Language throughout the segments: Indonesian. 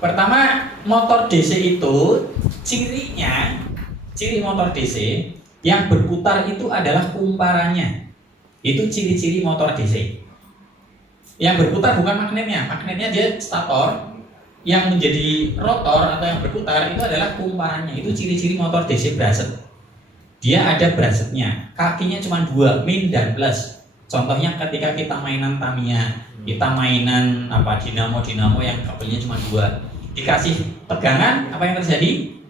Pertama, motor DC itu ciri motor DC yang berputar itu adalah kumparannya. Itu ciri-ciri motor DC. Yang berputar bukan magnetnya. Magnetnya dia stator. Yang menjadi rotor atau yang berputar itu adalah kumparannya. Itu ciri-ciri motor DC brushed. Dia ada brushednya. Kakinya cuma 2, min dan plus. Contohnya ketika kita mainan Tamiya, kita mainan dinamo yang kabelnya cuma 2. Dikasih tegangan, apa yang terjadi?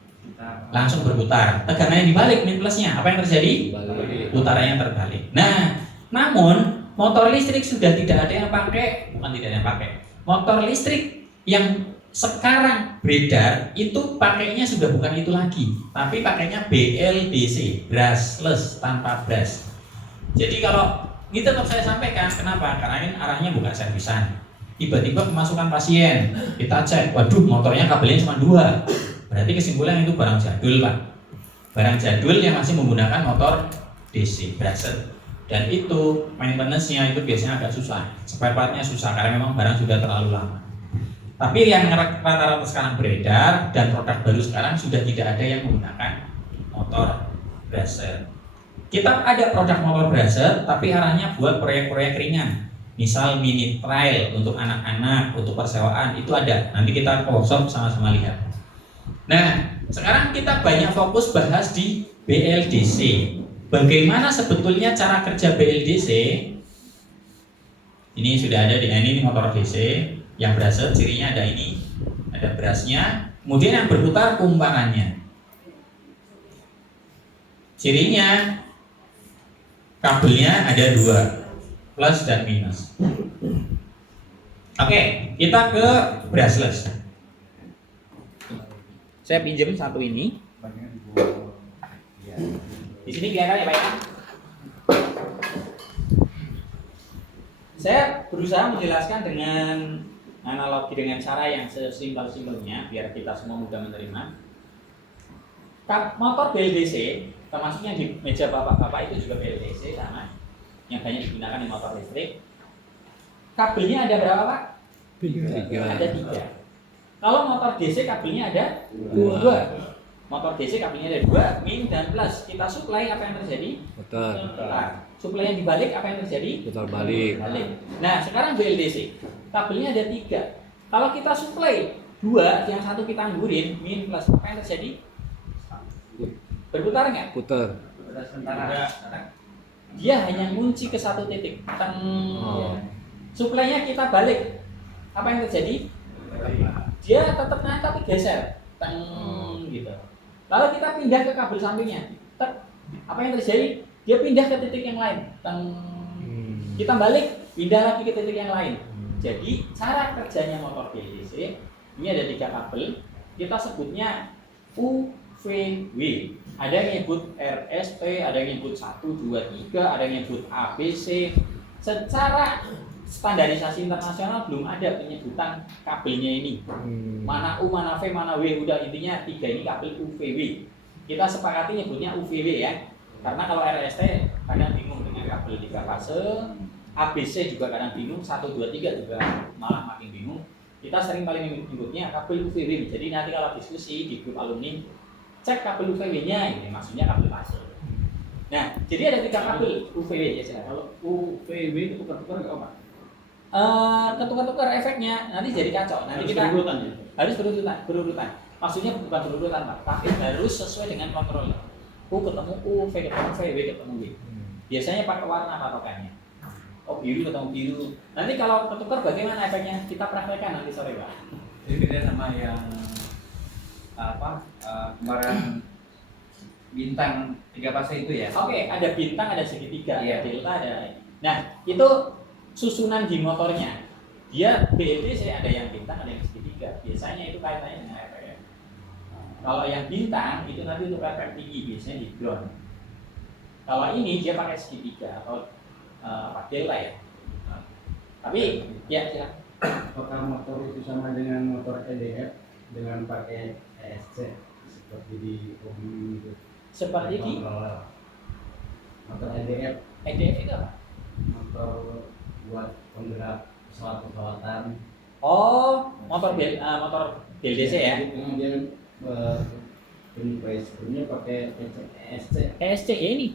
Langsung berputar. Tegangannya dibalik, min plusnya, apa yang terjadi? Putarannya terbalik. Nah, namun motor listrik sudah tidak ada yang pakai, bukan tidak ada yang pakai. Motor listrik yang sekarang beredar itu pakainya sudah bukan itu lagi, tapi pakainya BLDC, brushless, tanpa brush. Jadi kalau ini tetap saya sampaikan, kenapa? Karena ini arahnya bukan servisan. Tiba-tiba kemasukan pasien, kita cek, waduh motornya kabelnya cuma 2. Berarti kesimpulan itu barang jadul, Pak. Barang jadul yang masih menggunakan motor DC brushed. Dan itu maintenance-nya itu biasanya agak susah, spare part-nya susah karena memang barang sudah terlalu lama. Tapi yang rata-rata sekarang beredar dan produk baru sekarang sudah tidak ada yang menggunakan motor brushed. Kita ada produk motor brushed, tapi arahnya buat proyek-proyek ringan. Misal mini trail untuk anak-anak, untuk persewaan, itu ada. Nanti kita ke workshop sama-sama lihat. Nah, sekarang kita banyak fokus bahas di BLDC. Bagaimana sebetulnya cara kerja BLDC? Ini sudah ada di ini motor DC yang brushed, cirinya ada ini, ada brushnya. Kemudian yang berputar kumparannya. Cirinya kabelnya ada 2. Plus dan minus. Oke, kita ke brushless. Saya pinjam satu ini. Di sini kelihatan ya Pak ya? Saya berusaha menjelaskan dengan analogi dengan cara yang sesimpel-simpelnya biar kita semua mudah menerima. Motor BLDC, termasuk yang di meja bapak-bapak itu juga BLDC sama. Yang banyak digunakan di motor listrik. Kabelnya ada berapa Pak? 3. Ada 3. Kalau motor DC kabelnya ada 2. Motor DC kabelnya ada 2, min dan plus. Kita supply, apa yang terjadi? Putar. Supply yang dibalik, apa yang terjadi? Putar balik. Nah, sekarang BLDC kabelnya ada 3. Kalau kita supply 2, yang satu kita anggurin, min plus, apa yang terjadi? Berputar nggak? Putar. Sementara. Dia hanya ngunci ke satu titik. Suplainya kita balik. Apa yang terjadi? Dia tetap naik tapi geser. Gitu. Lalu kita pindah ke kabel sampingnya. Apa yang terjadi? Dia pindah ke titik yang lain. Kita balik, pindah lagi ke titik yang lain. Jadi cara kerjanya motor BLDC ini ada 3 kabel. Kita sebutnya UVW. Ada yang nyebut RST, ada yang nyebut 1, 2, 3, ada yang nyebut ABC. Secara standarisasi internasional belum ada penyebutan kabelnya ini. Mana U, mana V, mana W, udah intinya 3 ini kabel UVW. Kita sepakati nyebutnya UVW ya. Karena kalau RST kadang bingung dengan kabel 3 fase, ABC juga kadang bingung, 1, 2, 3 juga malah makin bingung. Kita sering paling menyebutnya kabel UVW. Jadi nanti kalau diskusi di grup alumni, cek kabel UVW-nya, ini maksudnya kabel fase. Nah, jadi ada 3 kabel UVW ya. Kalau UVW itu tukar-tukar nggak Pak? Ketukar-tukar efeknya nanti jadi kacau. Nanti kita harus berurutan. Maksudnya bukan berurutan Pak, tapi harus sesuai dengan kontrolnya. U ketemu U, V ketemu V, W ketemu W. Biasanya pakai warna patokannya. Oh biru ketemu biru. Nanti kalau ketukar bagaimana efeknya? Kita praktekkan nanti sore Pak. Jadi beda sama yang kemarin bintang 3 fase itu ya? Oke, ada bintang, ada segitiga, iya. ada delta, ada. Nah, itu susunan di motornya. Dia BLDC ada yang bintang, ada yang segitiga. Biasanya itu kaitannya dengan efek. Kalau yang bintang itu nanti untuk efek tinggi, biasanya di ground. Kalau ini dia pakai segitiga atau delta ya. Tapi ya silakan. Apakah motor itu sama dengan motor EDF dengan pakai ESC seperti di mobil itu? Seperti di motor EDF. EDF itu apa? Motor buat penggerak pesawat-pesawatan Oh, motor BLDC ya. Jadi kemudian penyesuaiannya pakai ESC. ESC ya ini.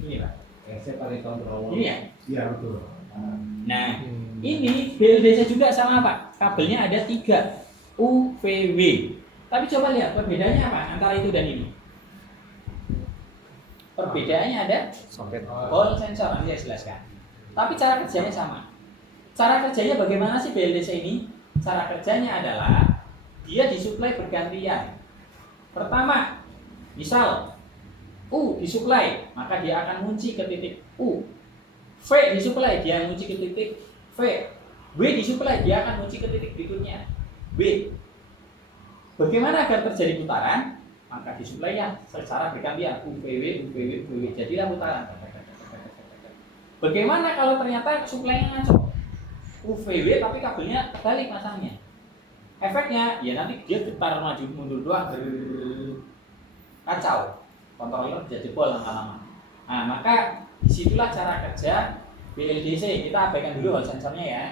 Ini Pak. ESC pakai controller. Ini ya. Iya betul. Nah, ini BLDC juga sama Pak. Kabelnya ada 3 UVW. Tapi coba lihat perbedaannya apa antara itu dan ini. Perbedaannya ada Hall sensor, nanti saya jelaskan. Tapi cara kerjanya sama. Cara kerjanya bagaimana sih BLDC ini? Cara kerjanya adalah dia disuplai bergantian. Pertama, misal U disuplai, maka dia akan ngunci ke titik U. V disuplai, dia ngunci ke titik V. W disuplai, dia akan ngunci ke titik berikutnya W. Bagaimana agar terjadi putaran? Maka disuplai ya secara bergantian UVW, UVW, UVW. Jadilah putaran. Bagaimana kalau ternyata suplainya ngaco? UVW tapi kabelnya balik masangnya. Efeknya ya nanti dia getar maju mundur doang. Kacau. Kontroler bisa jebol lama-lama. Nah, maka disitulah cara kerja BLDC. Kita abaikan dulu Hall sensornya ya.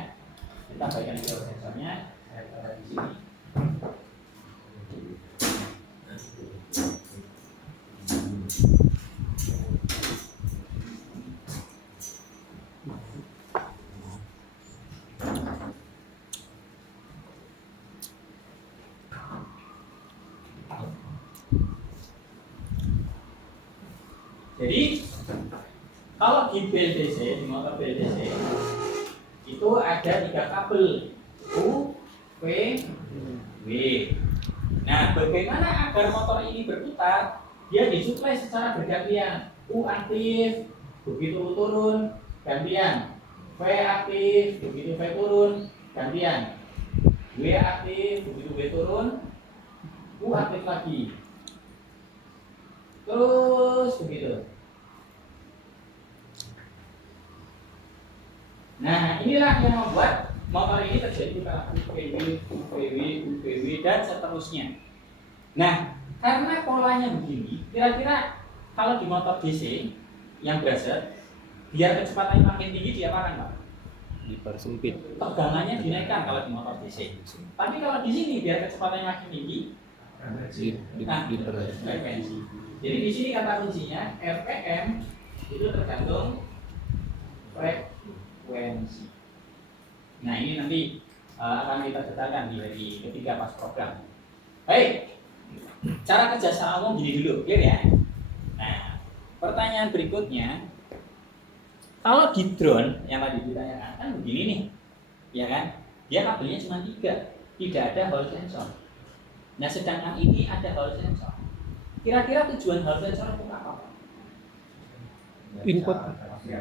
Kita abaikan dulu Hall sensornya. Saya taruh di sini. Jadi kalau di BLDC, di motor BLDC itu ada 3 kabel U, V, W. Nah, bagaimana agar motor ini berputar? Dia disuplai secara bergantian. U aktif, begitu U turun, gantian. V aktif, begitu V turun, gantian. W aktif, begitu W turun, U aktif lagi. Terus begitu. Nah, inilah yang membuat motor ini terjadi putaran UVW, UVW, UVW dan seterusnya. Nah, karena polanya begini, kira-kira kalau di motor DC yang buzzer, biar kecepatannya makin tinggi diapakan, Pak? Dipersempit. Tegangannya dinaikkan kalau di motor DC. Tapi kalau di sini biar kecepatannya makin tinggi, frekuensi. Jadi di sini kata kuncinya RPM itu tergantung frekuensi. Nah ini nanti akan kita detailkan di ketiga pas program. Baik, cara kerja secara umum gini dulu, clear ya? Nah, pertanyaan berikutnya, kalau di drone yang tadi ditanyakan kan begini nih, ya kan? Dia kabelnya cuma 3, tidak ada Hall sensor. Nah sedangkan ini ada Hall sensor. Kira-kira tujuan Hall sensor untuk apa?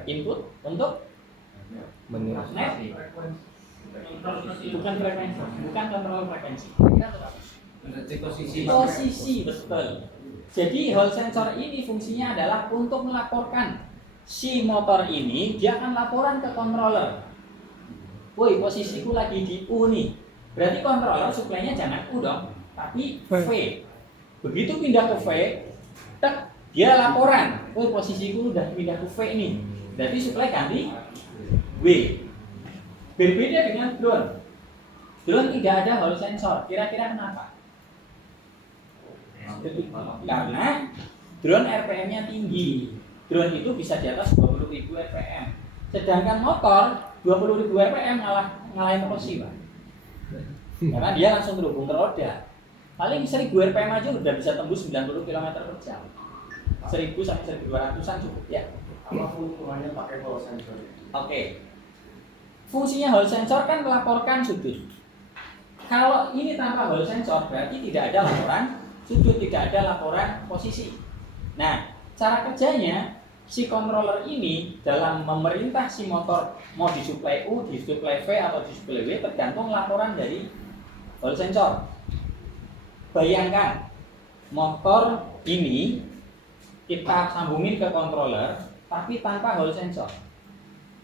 Input untuk menilai bukan frekuensi, bukan kontrol frekuensi. Posisi betul. Jadi Hall sensor ini fungsinya adalah untuk melaporkan si motor ini, dia akan laporan ke controller. Woi, posisiku lagi di U nih. Berarti controller suplainya jangan U dong, tapi V. Begitu pindah ke V, tek, dia laporan. Woi, posisiku udah pindah ke V nih. Berarti suplai ganti W. Berbeda dengan drone. Drone tidak ada Hall sensor. Kira-kira kenapa? Karena drone RPM-nya tinggi. Drone itu bisa di atas 20.000 RPM. Sedangkan motor 20.000 RPM ngalahin torsi, Pak. Karena dia langsung terhubung ke roda. Paling 1.000 RPM aja udah bisa tembus 90 km/jam. 1.000 sampai 1.200-an cukup ya. Apa fungsinya pakai Hall sensor? Oke. Fungsinya Hall sensor kan melaporkan sudut. Kalau ini tanpa Hall sensor berarti tidak ada laporan sudut, tidak ada laporan posisi. Nah, cara kerjanya si controller ini dalam memerintah si motor mau disuplai U, disuplai V atau disuplai W tergantung laporan dari Hall sensor. Bayangkan motor ini kita sambungin ke controller tapi tanpa Hall sensor.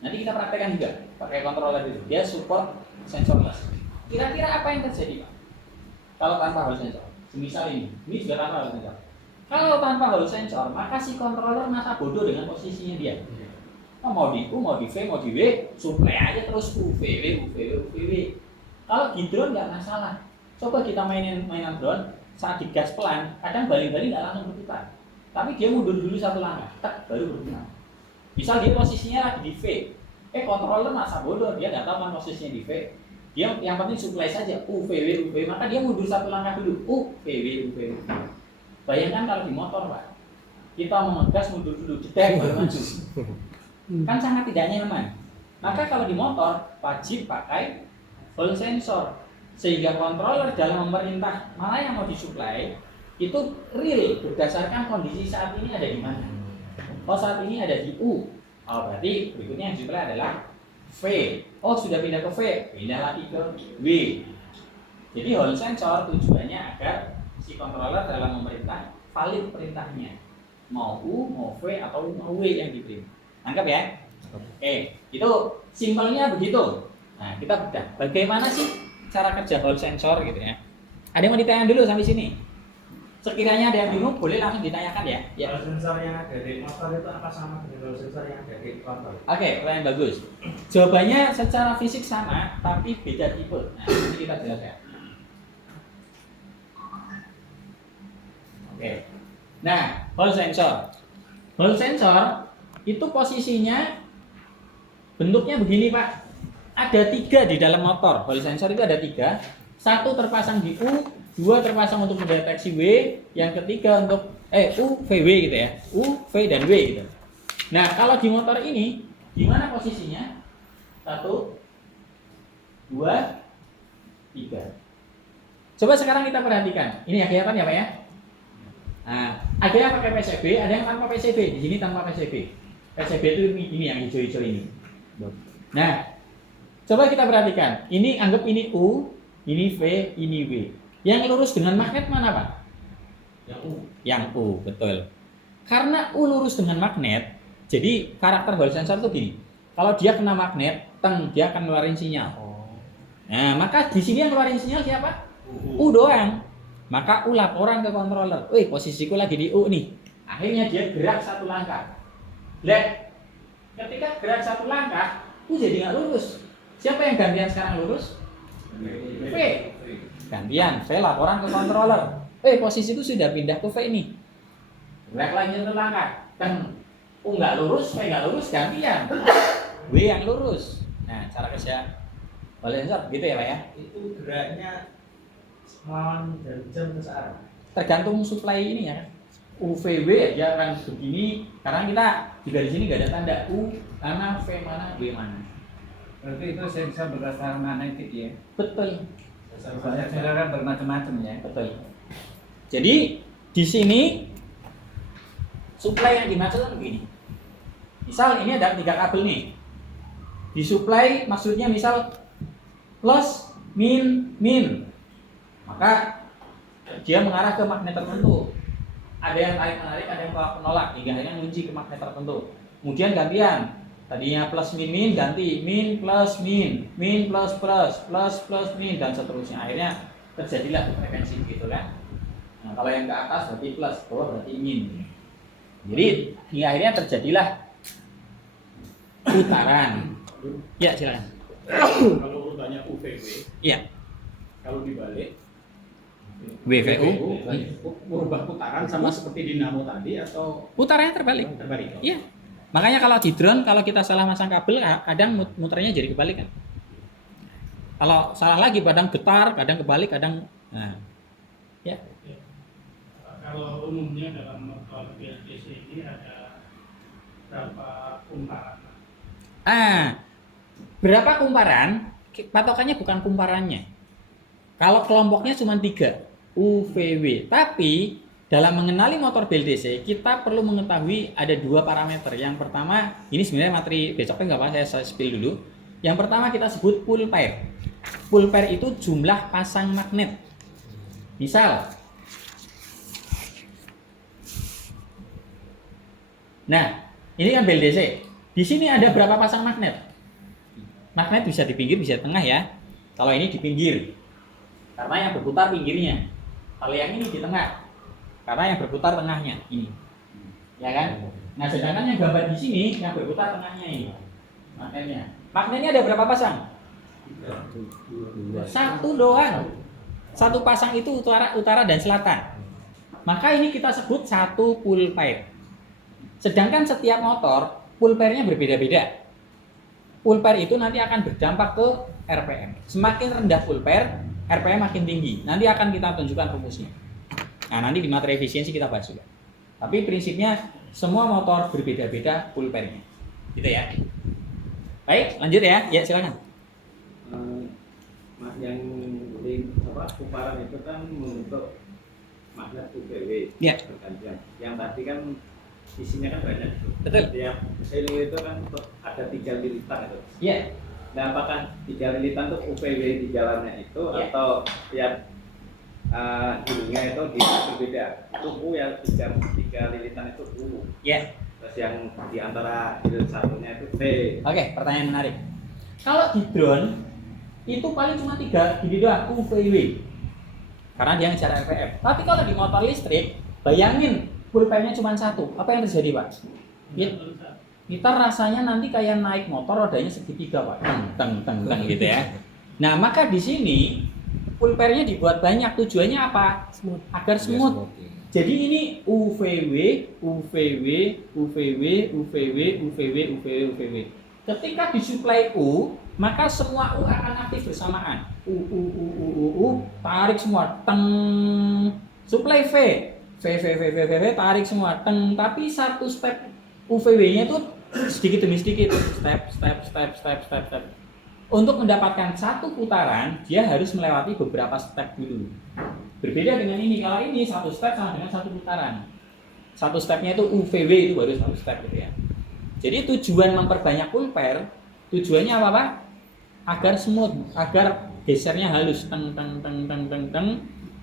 Nanti kita praktekkan juga pakai controller itu. Dia support sensorless. Kira-kira apa yang terjadi, Pak? Kalau tanpa Hall sensor. Misal ini sudah tanpa Hall sensor. Kalau tanpa Hall sensor, maka si controller masa bodoh dengan posisinya dia. mau di U, mau di V, mau di W, supply aja terus UVW, UVW, UVW. Kalau di drone nggak masalah. Coba kita mainan drone, saat digas pelan, kadang balik-balik nggak langsung berputar. Tapi dia mundur dulu satu langkah, tak baru berputar. Misal dia posisinya lagi di V, controller masa bodoh, dia nggak tahu kan posisinya di V. Dia yang penting supply saja UVW, UVW, maka dia mundur satu langkah dulu, UVW, UVW. Bayangkan kalau di motor, Pak, kita mau ngegas mundur dulu, jedek baru maju. Kan sangat tidak nyaman. Maka kalau di motor wajib pakai hall sensor, sehingga controller dalam memerintah mana yang mau disuplai itu real berdasarkan kondisi saat ini ada di mana. Oh, saat ini ada di U. Oh, berarti berikutnya yang disuplai adalah V. Oh, sudah pindah ke V, pindah lagi ke W. Jadi hall sensor tujuannya agar si controller dalam memerintah valid perintahnya, mau U, mau V, atau mau W yang diberi. Anggap ya. Oke, itu simpelnya begitu. Nah, kita bedah. Bagaimana sih cara kerja hall sensor gitu ya? Ada yang mau ditanyakan dulu sampai sini? Sekiranya ada yang bingung, boleh langsung ditanyakan ya. Hall sensor yang ada di motor itu apa sama dengan hall sensor yang ada di motor? Oke, pertanyaan bagus. Jawabannya secara fisik sama, tapi beda tipe. Nah, ini kita jelaskan. Oke. Nah, hall sensor. Hall sensor itu posisinya bentuknya begini, Pak. Ada 3 di dalam motor. Hall sensor itu ada 3. 1 terpasang di U, 2 terpasang untuk mendeteksi W, yang ketiga untuk U, V, W gitu ya. U, V, dan W gitu. Nah, kalau di motor ini gimana posisinya? 1, 2, 3. Coba sekarang kita perhatikan. Ini yang kelihatan ya, Pak ya? Nah, ada yang pakai PCB, ada yang tanpa PCB. Di sini tanpa PCB. PCB itu ini yang hijau-hijau ini. Nah, coba kita perhatikan. Ini anggap ini U, ini V, ini W. Yang lurus dengan magnet mana, Pak? Yang U. Yang U, betul. Karena U lurus dengan magnet, jadi karakter hall sensor itu gini. Kalau dia kena magnet, dia akan ngeluarin sinyal. Nah, maka di sini yang ngeluarin sinyal siapa? U doang. Maka U laporan ke controller. Wih, posisiku lagi di U nih. Akhirnya dia gerak 1 langkah. Lihat, ketika gerak 1 langkah, U jadi nggak lurus. Siapa yang gantian sekarang lurus? V. Gantian, V laporan ke controller. Posisiku sudah pindah ke V nih. Gerak lagi 1 langkah. Kan U nggak lurus, V nggak lurus, gantian. W yang lurus. Nah, cara kerja hall sensor gitu ya, Pak ya? Itu geraknya melawan dari jam ke arah. Tergantung supply ini ya. UVW ya akan begini. Karena kita juga di sini nggak ada tanda U mana, V mana, W mana. Berarti itu sensor berdasarkan magnetik ya. Betul. Soalnya sensor kan bermacam-macam ya. Betul. Jadi di sini supply yang dimaksud kan begini. Misal ini ada 3 kabel nih. Disuplai maksudnya misal plus, min, min. Maka dia mengarah ke magnet tertentu. Ada yang tarik menarik, ada yang tolak menolak, hingga akhirnya ngunci ke magnet tertentu. Kemudian gantian. Tadinya plus min min ganti min plus min, min plus plus, plus plus min, dan seterusnya. Akhirnya terjadilah frekuensi gitu kan. Nah, kalau yang ke atas berarti plus, bawah berarti min. Jadi hingga akhirnya terjadilah putaran. Ya, silakan. Kalau urutannya UVW, Iya. kalau dibalik WVU merubah putaran sama seperti dinamo tadi atau putarannya terbalik. terbalik? Iya. Makanya kalau di drone kalau kita salah masang kabel kadang muternya jadi kebalik kan. Kalau salah lagi kadang getar, kadang kebalik, kadang nah. Ya. Kalau umumnya dalam motor BLDC ini ada berapa kumparan? Berapa kumparan? Patokannya bukan kumparannya. Kalau kelompoknya cuma 3, UVW. Tapi dalam mengenali motor BLDC kita perlu mengetahui ada 2 parameter. Yang pertama, ini sebenarnya materi besoknya nggak apa, saya spill dulu. Yang pertama kita sebut pull pair. Pull pair itu jumlah pasang magnet. Misal, nah ini kan BLDC. Di sini ada berapa pasang magnet? Magnet bisa di pinggir, bisa di tengah ya. Kalau ini di pinggir, karena yang berputar pinggirnya. Kalau yang ini di tengah, karena yang berputar tengahnya ini, ya kan? Nah, sedangkan yang gambar di sini yang berputar tengahnya ini magnetnya. Magnetnya ada berapa pasang? Satu doang. Satu pasang itu utara dan selatan. Maka ini kita sebut satu pool pair. Sedangkan setiap motor pool pairnya berbeda-beda. Pool pair itu nanti akan berdampak ke RPM. Semakin rendah pool pair, RPM makin tinggi. Nanti akan kita tunjukkan rumusnya. Nah, nanti di materi efisiensi kita bahas juga. Tapi prinsipnya semua motor berbeda-beda pool pairnya. Gitu ya. Baik, lanjut ya. Ya, silakan. Yang kumparan itu kan membentuk magnet UPW Ya. bergantian. Yang tadi kan isinya kan banyak. Betul. Tiap silo itu kan ada 3 lilitan itu. Iya. Nah, apakah 3 lilitan itu UPW di jalannya itu Ya. atau yang hidungnya itu berbeda? Itu U yang 3 lilitan itu U. Ya. Terus yang di antara hidung satunya itu V. Oke, pertanyaan menarik. Kalau di drone itu paling cuma 3 gini doang, UVW. Karena dia ngejar RPM. Tapi kalau di motor listrik, bayangin pool pairnya cuma 1. Apa yang terjadi, Pak? Kita rasanya nanti kayak naik motor rodanya segitiga, Pak. Teng gitu ya. Nah, maka di sini pool pairnya dibuat banyak. Tujuannya apa? Agar smooth. Jadi ini UVW, UVW, UVW, UVW, UVW, UVW, UVW. Ketika disuplai U, maka semua U akan aktif bersamaan. U, tarik semua, teng. Suplai V, tarik semua, teng. Tapi satu step UVW-nya itu sedikit demi sedikit, step. Untuk mendapatkan satu putaran, dia harus melewati beberapa step dulu. Berbeda dengan ini, kalau ini satu step sama dengan satu putaran. Satu stepnya itu UVW itu baru satu step gitu ya. Jadi tujuan memperbanyak pool pair, tujuannya apa, Pak? Agar smooth, agar gesernya halus, teng.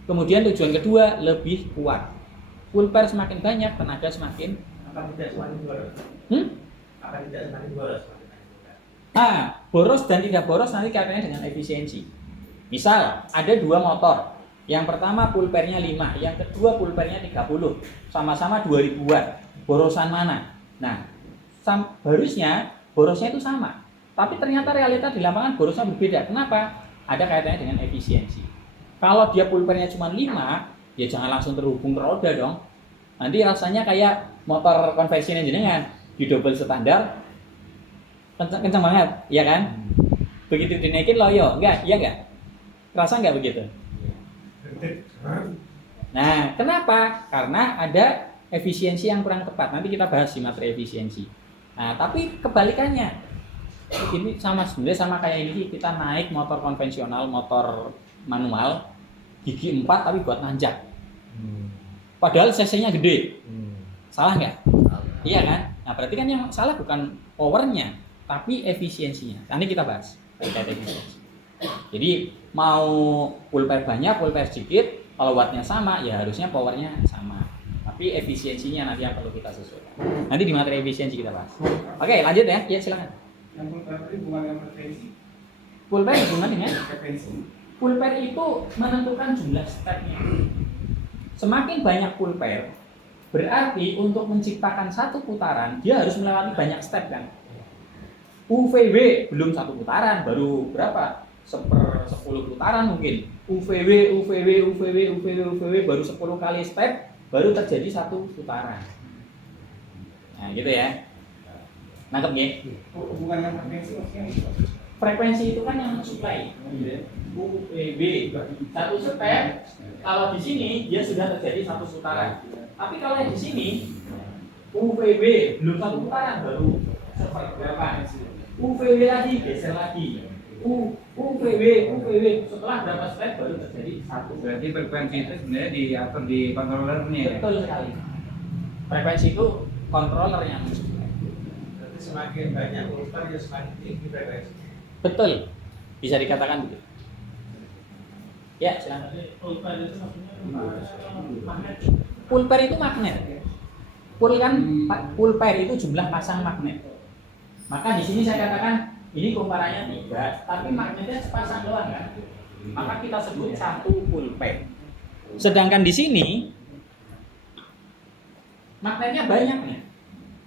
Kemudian tujuan kedua lebih kuat. Pool pair semakin banyak, tenaga semakin Akan tidak semakin boros. Akan tidak semakin boros. Nah, boros dan tidak boros nanti kaitannya dengan efisiensi. Misal ada 2 motor. Yang pertama pool pairnya 5, yang kedua pool pairnya 30. Sama-sama 2000-an. Borosan mana? Nah, harusnya borosnya itu sama. Tapi ternyata realita di lapangan borosnya berbeda. Kenapa? Ada kaitannya dengan efisiensi. Kalau dia pool pairnya cuma 5, ya jangan langsung terhubung ke roda dong. Nanti rasanya kayak motor konvensional jenengan di double standar kencang banget, ya kan? Begitu dinaikin loyo, enggak? Iya enggak? Rasa enggak begitu? Nah, kenapa? Karena ada efisiensi yang kurang tepat. Nanti kita bahas di materi efisiensi. Nah, tapi kebalikannya. Ini sebenarnya sama kayak ini, kita naik motor konvensional, motor manual, gigi 4 tapi buat nanjak. Padahal cc-nya gede. Salah nggak? Iya kan? Nah, berarti kan yang salah bukan powernya, tapi efisiensinya. Nanti kita bahas terkait efisiensi. Jadi mau pool pair banyak, pool pair sedikit, kalau wattnya sama, ya harusnya powernya sama. Tapi efisiensinya nanti yang perlu kita sesuaikan. Nanti di materi efisiensi kita bahas. Oke, lanjut ya. Ya, silakan. Yang pool pair itu hubungan dengan frekuensi. Pool pair hubungan dengan Frekuensi. pool pair itu menentukan jumlah stepnya. Semakin banyak pool pair, berarti untuk menciptakan satu putaran, dia harus melewati banyak step kan. UVW belum satu putaran, baru berapa? 10 putaran mungkin. UVW baru 10 kali step, baru terjadi satu putaran. Nah, gitu ya. Nangkep nggih? Hubungan dengan frekuensi maksudnya? Frekuensi itu kan yang mensuplai. UVW satu step, kalau di sini dia sudah terjadi satu putaran. Tapi kalau yang di sini UVW belum satu putaran, baru seperberapa? UVW lagi, geser lagi. UVW setelah berapa step baru terjadi satu. Berarti frekuensi itu sebenarnya diatur di controllernya ya? Betul sekali. Frekuensi itu controller yang mensuplai. Berarti semakin banyak pool pair ya semakin tinggi frekuensi. Betul. Bisa dikatakan begitu. Ya, silakan. Pool pair itu maksudnya magnet. Pool pair itu magnet. Pool kan pool pair itu jumlah pasang magnet. Maka di sini saya katakan ini kumparannya 3, tapi magnetnya sepasang doang kan. Maka kita sebut satu pool pair. Sedangkan di sini magnetnya banyak nih.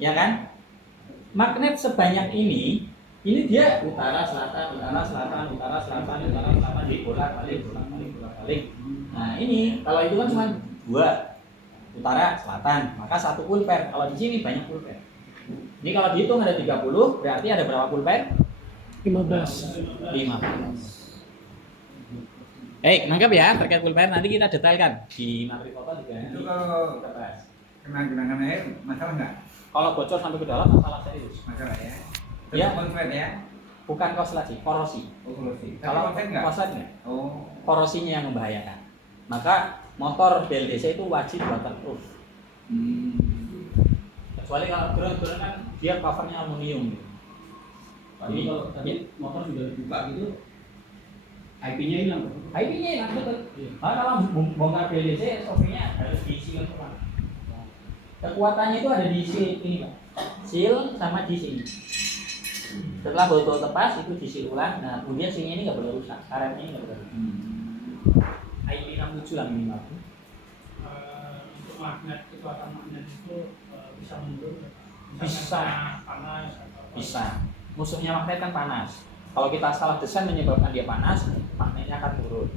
ya kan? Magnet sebanyak ini dia utara selatan, utara selatan, utara selatan, utara selatan, bolak-balik, bolak-balik, bolak-balik. Nah ini kalau itu kan cuma 2 utara selatan, maka 1 pulper. Kalau di sini banyak pulper. Ini kalau dihitung ada 30, berarti ada berapa pulper? 15. 15. Baik, nangkep ya terkait pulper. Nanti kita detailkan di materi foto juga. Itu kalau Kita bahas. kena genangan air masalah nggak? Kalau bocor sampai ke dalam masalah serius. Masalah ya. Ya. Terus konslet ya. Bukan korsleting, korosi. Oh, konslet. Tapi Kalau konslet nggak? konslet enggak, Oh. korosinya yang membahayakan. Maka motor BLDC itu wajib waterproof. Hmm. Kecuali kalau drone kan dia covernya aluminium. Jadi kalau tadi motor sudah dibuka gitu, IP-nya hilang. IP-nya hilang betul. Maka kalau bongkar BLDC, SOP-nya harus diisi lengkap. Kekuatannya itu ada di seal ini, Pak. Seal sama di sini. Setelah botol lepas itu diisi ulang. Nah, kemudian seal ini nggak boleh rusak, karetnya ini nggak boleh rusak. IP 67 lah minimal. Untuk magnet, kekuatan magnet itu bisa mundur. Bisa. Panas. Bisa. Musuhnya magnet kan panas. Kalau kita salah desain menyebabkan dia panas, magnetnya akan turun.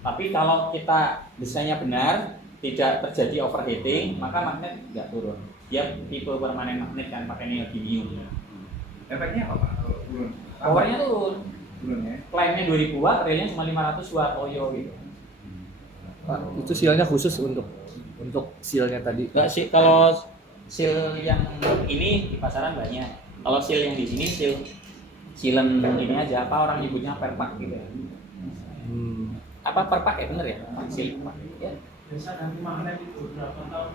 Tapi kalau kita desainnya benar, tidak terjadi overheating, maka magnet nggak turun. Dia tipe permanen magnet kan pakai neodymium. Efeknya apa Pak kalau turun? Powernya turun. Turun ya. Klaimnya 2000 watt, realnya cuma 500 watt Oyo gitu. Pak, itu sealnya khusus untuk sealnya tadi. Enggak sih, kalau seal yang ini di pasaran banyak. Kalau seal yang di sini sealan ini aja, apa orang nyebutnya perpak gitu. Apa perpak ya, bener ya? Seal perpak. Ya. Biasa ganti magnet itu berapa tahun?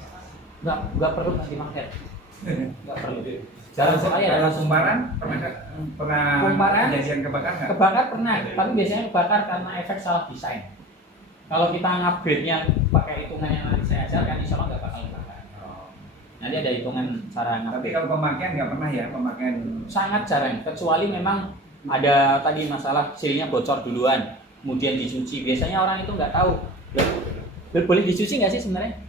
Enggak perlu ganti magnet. Enggak perlu. Jarang sekali Kalau ada kumparan pernah Kumparan? kejadian kebakar nggak? kebakar pernah, tapi biasanya kebakar karena efek salah desain. Kalau kita ngupgrade-nya pakai hitungan yang nanti saya ajarkan, insya Allah nggak bakal kebakar. Nanti ada hitungan cara Tapi ngupgrade. kalau pemakaian nggak pernah ya pemakaian. Sangat jarang, kecuali memang ada tadi masalah sealnya bocor duluan, kemudian dicuci. Biasanya orang itu nggak tahu. Boleh dicuci nggak sih sebenarnya?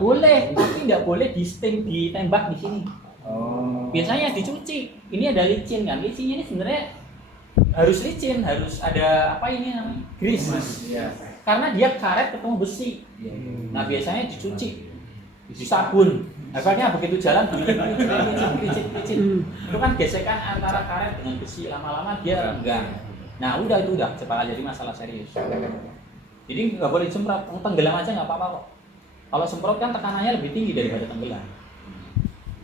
Boleh, tapi nggak boleh ditembak di sini. Oh. Biasanya dicuci. Ini ada licin kan? Licinnya ini sebenarnya harus licin, harus ada apa ini namanya? Grease. Iya. Karena dia karet ketemu besi. Iya. Nah biasanya dicuci, di sabun. Efeknya begitu jalan licin. Itu kan gesekan antara karet dengan besi, lama-lama dia renggang. Nah udah itu udah bakal jadi masalah serius. Jadi nggak boleh semprot, tenggelam aja nggak apa-apa kok. Kalau semprot kan tekanannya lebih tinggi daripada tenggelam.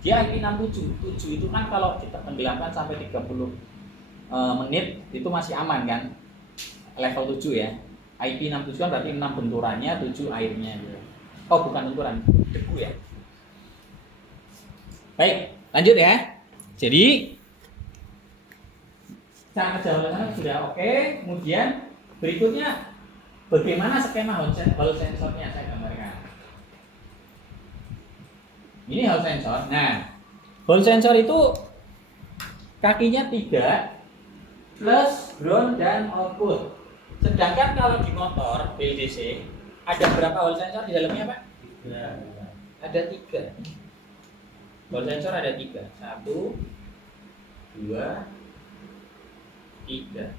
Dia IP 67, 7 itu kan kalau kita tenggelamkan sampai 30 menit itu masih aman kan, level 7 ya. IP 67 kan berarti 6 benturannya, 7 airnya. Oh bukan benturan, debu ya. Baik, lanjut ya. Jadi cara kerja sudah oke. Kemudian berikutnya bagaimana skema hall sensornya saya gambarkan. Ini hall sensor. Nah, hall sensor itu kakinya 3 plus ground dan output. Sedangkan kalau di motor BLDC ada berapa hall sensor di dalamnya, Pak? Ada 3. Hall sensor ada 3. 1, 2, 3.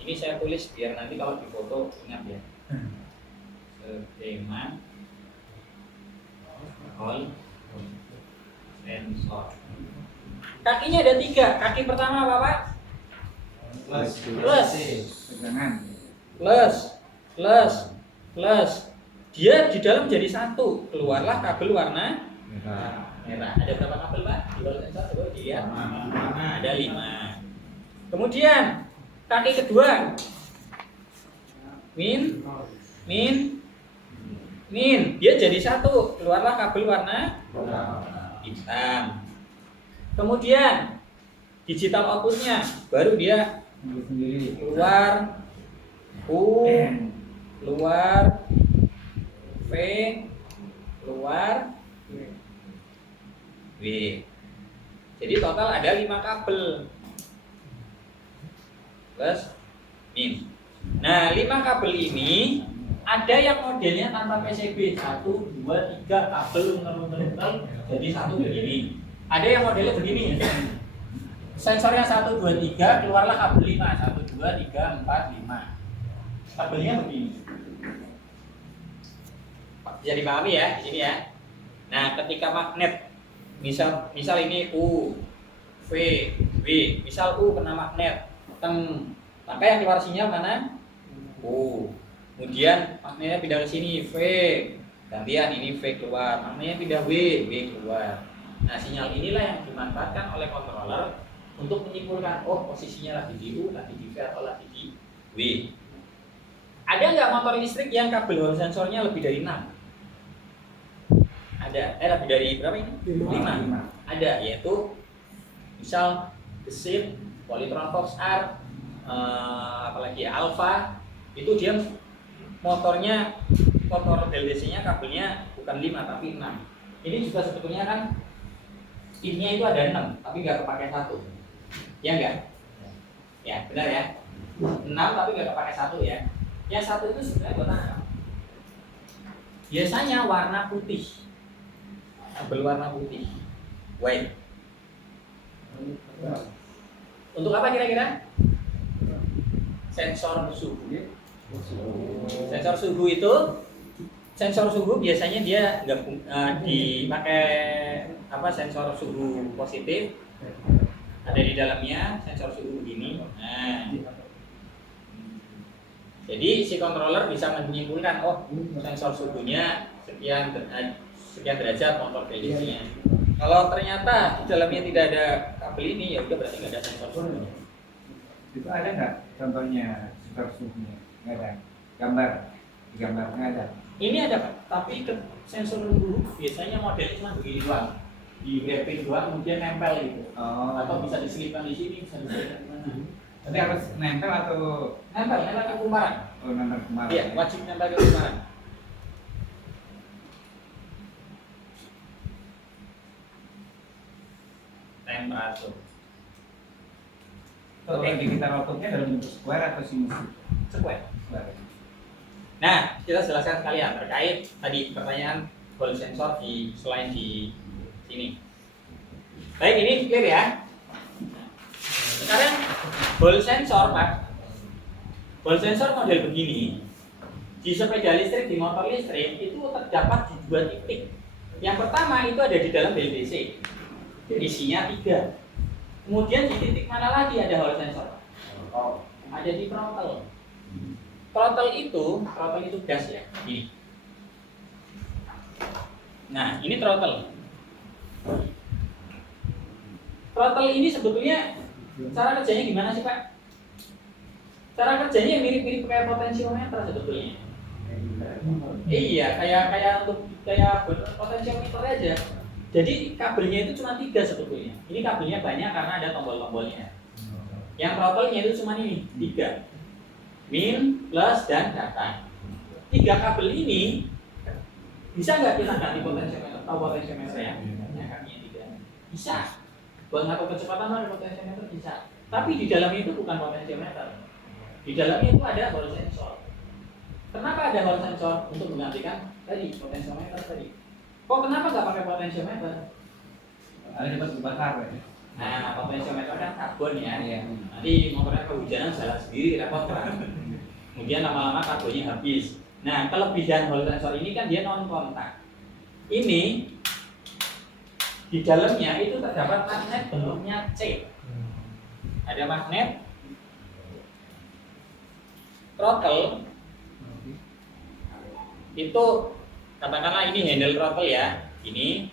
Ini saya tulis biar nanti kalau di foto ingat ya. Skema hall sensor. Kakinya ada 3. Kaki pertama apa, Pak? Plus. Pegangan. Plus. Dia di dalam jadi 1. Keluarlah kabel warna merah. Ada berapa kabel, Pak? Di hall sensor coba dilihat. Ada 5. Kemudian kaki kedua min. Dia jadi 1. Keluarlah kabel warna hitam. Kemudian digital outputnya baru dia Sendiri. keluar U, keluar V, keluar W. Jadi total ada 5 kabel plus min. Nah 5 kabel ini Ada yang modelnya tanpa PCB 1, 2, 3 kabel muter-muter jadi satu begini. Ada yang modelnya begini. Sensornya 1, 2, 3 keluarlah kabel 5 1, 2, 3, 4, 5. Kabelnya begini. Bisa dipahami ya di sini ya. Nah, ketika magnet misal ini U, V, W, misal U kena magnet, maka yang keluar sinyal mana? U. Kemudian magnetnya pindah ke sini V, gantian ini V keluar, magnetnya pindah W keluar. Nah, sinyal inilah yang dimanfaatkan oleh controller untuk menyimpulkan oh posisinya lagi di U, lagi di V atau lagi di W. Ada nggak motor listrik yang kabel Hall sensornya lebih dari 6? Ada. Lebih dari berapa ini? 5. Ada, yaitu misal gesit, Polytron Fox R, apalagi ya, Alpha, itu dia motor BLDC-nya kabelnya bukan 5 tapi 6. Ini juga sebetulnya kan pinnya itu ada 6 tapi nggak kepake 1. Ya enggak? Ya, benar ya. 6 tapi nggak kepake 1 ya. Yang 1 itu sebenarnya buat apa? Biasanya warna putih. Kabel warna putih. White. Untuk apa kira-kira? Sensor suhu. Sensor suhu biasanya dia dipakai sensor suhu positif ada di dalamnya sensor suhu begini. Nah, jadi si controller bisa menyimpulkan oh sensor suhunya sekian derajat motor BLDC-nya. Kalau ternyata di dalamnya tidak ada kabel ini ya udah berarti nggak ada sensor suhunya. Itu ada nggak contohnya sensor suhunya? Nggak ada. Gambar nggak ada. Ini ada Pak, tapi sensor suhu biasanya modelnya cuma begini doang, di wrapping doang kemudian nempel gitu. Oh. Atau bisa diselipkan di sini, bisa diselipkan di mana. Tapi harus nempel atau Nempel ke kumparan. oh, nempel kemarin? Iya, wajib nempel ke kumparan. Temperatur. Kalau yang digital outputnya dalam bentuk square atau sinus? Square. Square. Nah, kita jelaskan sekalian terkait tadi pertanyaan Hall sensor selain di sini. Baik, ini clear ya. Sekarang Hall sensor Pak. Hall sensor model begini di sepeda listrik, di motor listrik itu terdapat di 2 titik. Yang pertama itu ada di dalam BLDC, isinya 3. Kemudian di titik mana lagi ada Hall sensor? Ada di throttle. Throttle itu gas ya, ini. Nah, ini throttle. Throttle ini sebetulnya cara kerjanya gimana sih Pak? Cara kerjanya mirip-mirip kayak potensiometer sebetulnya. Iya, kayak potensiometer aja. Jadi kabelnya itu cuma 3 sebetulnya. Ini kabelnya banyak karena ada tombol-tombolnya. Yang throttle-nya itu cuma ini 3. Min, plus, dan data. 3 kabel ini bisa nggak kita ganti potensiometer? Tahu potensiometer ya? Kakinya 3. Bisa. Buat ngatur kecepatan ada potensiometer bisa. Tapi di dalamnya itu bukan potensiometer. Di dalamnya itu ada Hall sensor. Kenapa ada Hall sensor? Untuk menggantikan tadi potensiometer tadi. Kok kenapa nggak pakai potensiometer? Ada cepat terbakar ya. Nah, potensiometer kan karbon ya. Iya. Nanti motornya kehujanan jalan sendiri repot kan. Kemudian lama-lama karbonnya habis. Nah, kelebihan Hall sensor ini kan dia non kontak. Ini di dalamnya itu terdapat magnet bentuknya C. Ada magnet throttle itu katakanlah ini handle throttle ya, ini.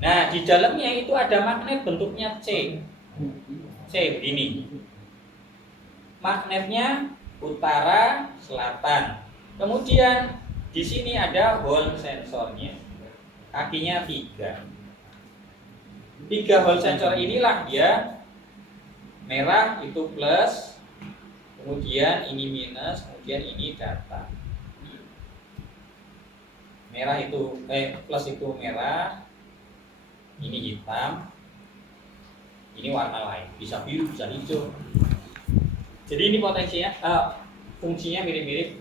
Nah, di dalamnya itu ada magnet bentuknya C. C begini. Magnetnya utara, selatan. Kemudian di sini ada Hall sensornya. Kakinya 3. 3 Hall sensor inilah dia. Merah itu plus, kemudian ini minus, kemudian ini data. Merah itu plus itu merah. Ini hitam, ini warna lain, bisa biru, bisa hijau. Jadi ini potensinya, fungsinya mirip-mirip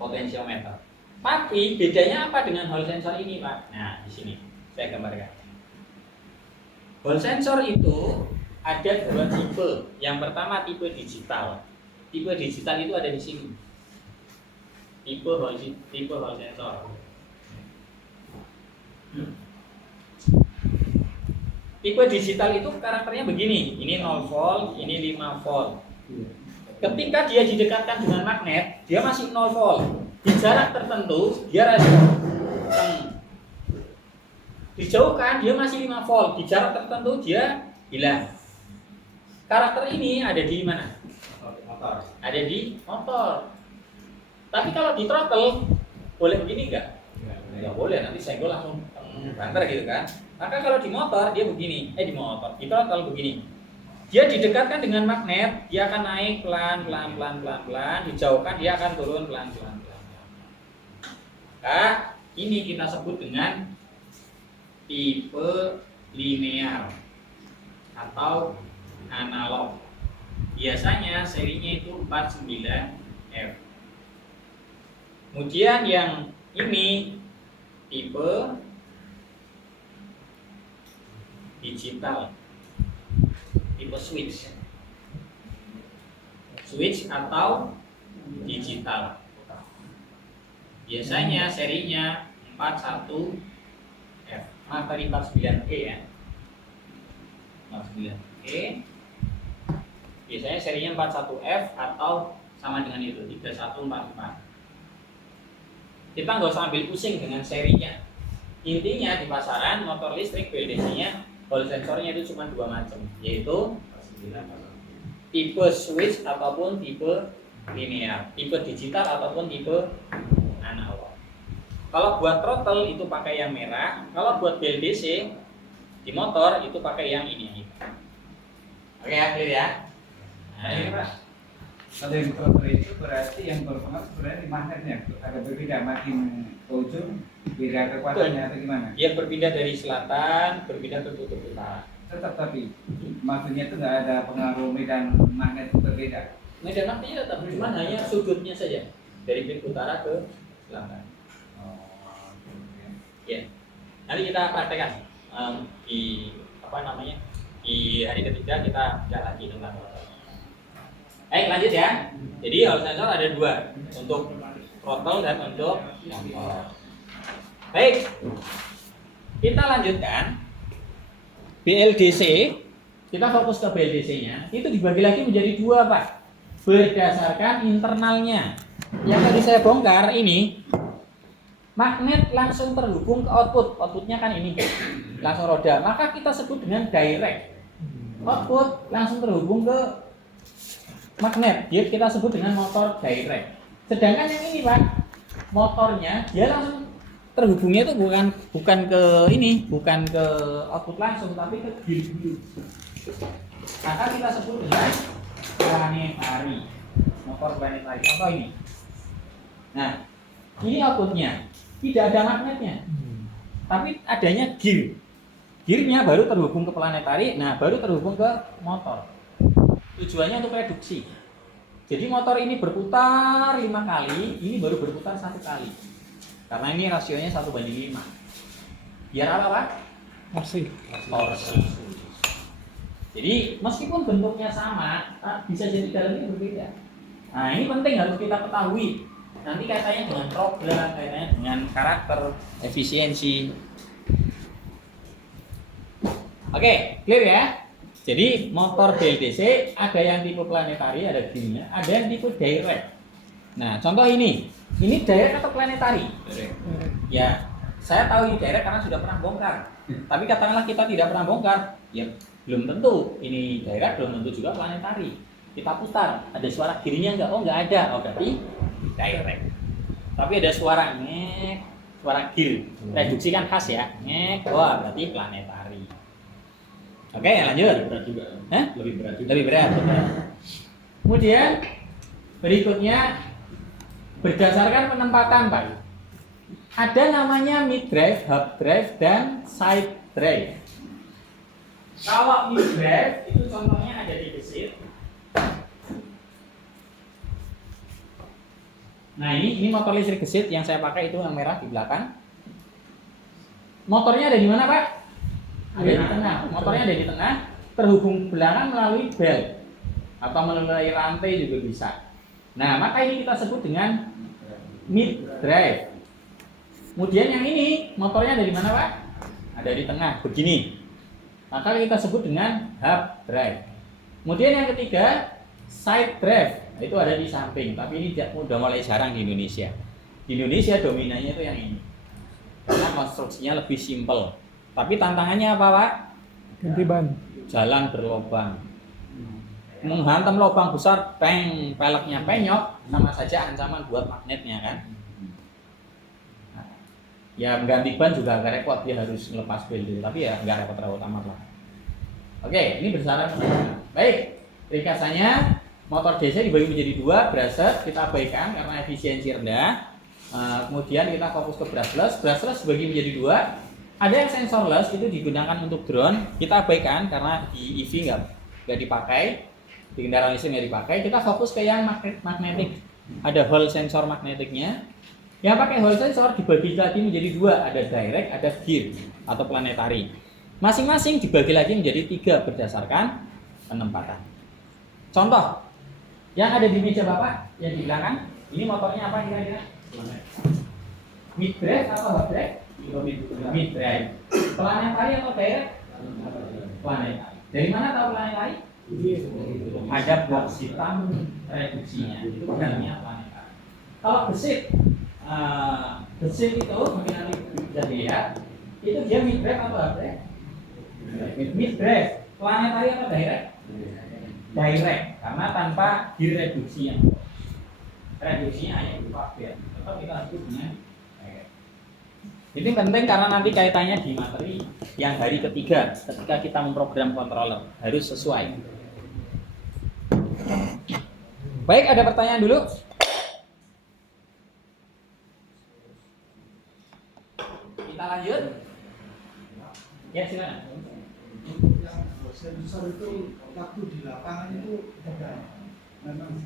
potensiometer. Tapi bedanya apa dengan Hall sensor ini, Pak? Nah, di sini saya gambarkan. Hall sensor itu ada dua tipe. Yang pertama tipe digital. Tipe digital itu ada di sini. Tipe Hall sensor. Tipe digital itu karakternya begini. Ini 0 volt, ini 5 volt. Ketika dia didekatkan dengan magnet, dia masih 0 volt. Di jarak tertentu dia dijauhkan dia masih 5 volt. Di jarak tertentu dia hilang. Karakter ini ada di mana? Motor. Ada di motor. Tapi kalau di throttle boleh begini enggak? Enggak boleh, nanti senggol langsung banter gitu kan. Maka kalau di motor dia begini, di throttle begini. Dia didekatkan dengan magnet, dia akan naik pelan, dijauhkan dia akan turun pelan. Nah, ini kita sebut dengan tipe linear atau analog. Biasanya serinya itu 49F. Kemudian yang ini tipe digital, tipe switch atau digital. Biasanya serinya 41F. Tadi 49E ya. 49E. Biasanya serinya 41F atau sama dengan itu 3144. Kita nggak usah ambil pusing dengan serinya. Intinya di pasaran motor listrik BLDC-nya Hall sensornya itu cuma dua macam, yaitu tipe switch ataupun tipe linear, tipe digital ataupun tipe analog. Kalau buat throttle itu pakai yang merah, kalau buat BLDC di motor itu pakai yang ini. Oke ya, clear ya? Nah, ini Pak, kalau yang throttle itu berarti yang berpengaruh sebenarnya di magnetnya ada berbeda, makin ke ujung beda kekuatannya atau gimana? Dia berpindah dari selatan, berpindah ke kutub utara. Tetap tapi maksudnya itu nggak ada pengaruh medan magnet berbeda. Medan magnetnya tetap, cuma hanya sudutnya saja dari utara ke selatan. Ya, nanti kita praktekkan di di hari ketiga kita bicara lagi tentang motor. Lanjut ya. Jadi Hall sensor ada dua, untuk throttle dan untuk motor. Baik, kita lanjutkan BLDC. Kita fokus ke BLDC-nya. Itu dibagi lagi menjadi dua, Pak, berdasarkan internalnya. Yang tadi saya bongkar ini, magnet langsung terhubung ke outputnya kan ini, langsung roda. Maka kita sebut dengan direct. Output langsung terhubung ke magnet, dia kita sebut dengan motor direct. Sedangkan yang ini, Pak, motornya dia langsung terhubungnya itu bukan ke ini, bukan ke output langsung, tapi ke gear. Maka kita sebut dengan planetary, motor planetary. Contoh ini. Nah, ini outputnya tidak ada magnetnya, tapi adanya gear. Gearnya baru terhubung ke planetary, nah baru terhubung ke motor. Tujuannya untuk reduksi. Jadi motor ini berputar 5 kali, ini baru berputar 1 kali. Karena ini rasionya 1:5. Biar apa, Pak? Torsi. Jadi meskipun bentuknya sama, bisa jadi dalamnya berbeda. Nah, ini penting harus kita ketahui. Nanti kaitannya dengan program, kaitannya dengan karakter, efisiensi. Oke, clear ya? Jadi motor BLDC ada yang tipe planetary, ada gearnya, ada yang tipe direct. Nah, contoh ini direct atau planetary? Direct. Ya, saya tahu ini direct karena sudah pernah bongkar. Tapi katakanlah kita tidak pernah bongkar, ya belum tentu ini direct, belum tentu juga planetary. Kita putar, ada suara gearnya enggak? Oh, enggak ada. Oh, berarti direct. Tapi ada suara ngek, suara gear. Reduksi kan khas ya. Ngek, wah berarti planetary. Oke, lanjut. Berat juga. Hah? Lebih berat juga. Lebih berat. Kemudian berikutnya berdasarkan penempatan, Pak. Ada namanya mid drive, hub drive, dan side drive. Kalau mid drive itu contohnya ada di gesit. Nah ini motor listrik gesit yang saya pakai itu yang merah di belakang. Motornya ada di mana Pak? Ada di tengah. Motornya ada di tengah, terhubung belakang melalui bel atau melalui rantai juga bisa. Nah maka ini kita sebut dengan mid drive. Kemudian yang ini motornya ada di mana Pak? Ada di tengah, begini. Maka kita sebut dengan hub drive. Kemudian yang ketiga side drive. Itu ada di samping, tapi ini udah mulai jarang di Indonesia. Di Indonesia dominannya itu yang ini. Karena konstruksinya lebih simpel. Tapi tantangannya apa, Pak? Ganti ban. Jalan berlobang. Menghantam lubang besar, peleknya penyok, sama saja ancaman buat magnetnya kan. Ya ganti ban juga agak repot, dia harus melepas bel dulu, tapi ya nggak repot-repot amat lah. Oke, ini bersyarat. Baik, ringkasannya motor DC dibagi menjadi dua, brushless kita abaikan karena efisiensi rendah. Kemudian kita fokus ke brushless. Brushless dibagi menjadi dua. Ada yang sensorless itu digunakan untuk drone, kita abaikan karena di EV nggak dipakai, di kendaraan listrik nggak dipakai. Kita fokus ke yang magnetik. Ada Hall sensor magnetiknya. Yang pakai Hall sensor dibagi lagi menjadi dua, ada direct, ada gear atau planetary. Masing-masing dibagi lagi menjadi tiga berdasarkan penempatan. Contoh. Yang ada di meja Bapak, yang di belakang, ini motornya apa kira-kira? Mid drive atau hot drive? Mid drive. Planetary atau direct? Planetary. Dari mana tahu planetary? Ada box hitam reduksinya, itu namanya planetary. Kalau gesit itu mungkin nanti bisa dilihat, itu dia mid drive atau hot drive? Mid drive. Planetary atau direct? Direct, karena tanpa direduksi yang reduksinya hanya berupa bel. Tetap kita sebut dengan direct. Ini penting karena nanti kaitannya di materi yang hari ketiga ketika kita memprogram controller harus sesuai. Baik, ada pertanyaan dulu? Kita lanjut. Ya silakan. Sensor itu waktu di lapangan itu memang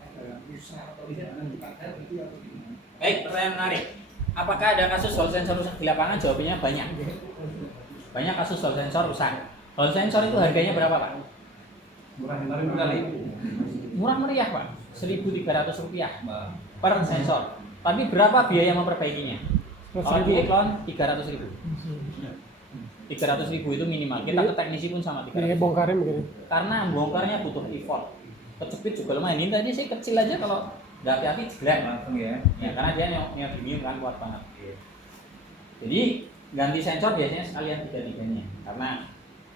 ada rusak atau tidak dipakai itu atau gimana? Baik, pertanyaan menarik. Apakah ada kasus hall sensor rusak di lapangan? Jawabannya banyak. Banyak kasus hall sensor rusak. Hall sensor itu harganya berapa Pak? Murah kali. Murah meriah Pak, Rp1.300 per sensor. Tapi berapa biaya memperbaikinya? Kalau di Eklon 300.000. 300.000 itu minimal. Kita ke teknisi pun sama 300.000. Ini bongkarnya begini. Karena bongkarnya butuh effort. Kecepit juga lumayan. Ini tadi sih kecil aja kalau nggak hati-hati jeglek Langsung ya. Ya, karena dia neodymium kan kuat banget. Jadi ganti sensor biasanya sekalian tiga-tiganya. Karena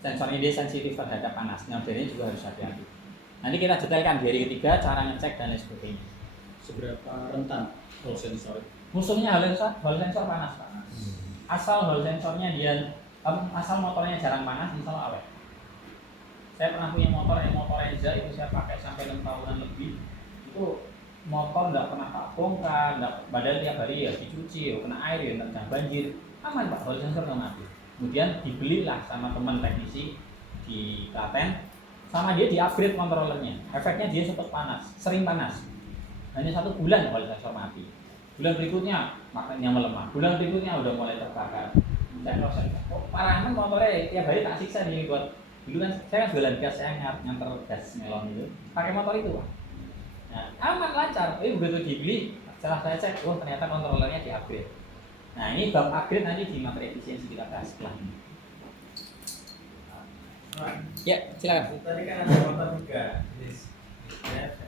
sensornya dia sensitif terhadap panas. Neodymium juga harus hati-hati. Nanti kita detailkan di hari ketiga cara ngecek dan lain sebagainya. Seberapa rentan hall sensor? Musuhnya hall sensor panas Pak. Asal hall sensornya asal motornya jarang panas, insya Allah awet. Saya pernah punya motor yang motor Enza itu saya pakai sampai 6 tahunan lebih. Itu motor nggak pernah tak bongkar, padahal tiap hari ya dicuci, ya kena air, ya terjang banjir, aman Pak, hall sensor nggak mati. Kemudian dibelilah sama teman teknisi di Klaten, sama dia di-upgrade controllernya. Efeknya dia sempat panas, sering panas. Hanya 1 bulan hall sensor mati. Bulan berikutnya magnetnya melemah, bulan berikutnya udah mulai terbakar. Saya proses, parah kan motornya tiap hari tak siksa nih buat dulu kan saya kan jualan gas, saya nganter gas melon itu pakai motor itu Pak. Nah, aman lancar. Begitu dibeli setelah saya cek, ternyata kontrolernya di-upgrade. Nah ini bab upgrade nanti di materi efisiensi kita bahas setelah ini. Ya silakan. Tadi kan ada motor 3 jenis. Ya,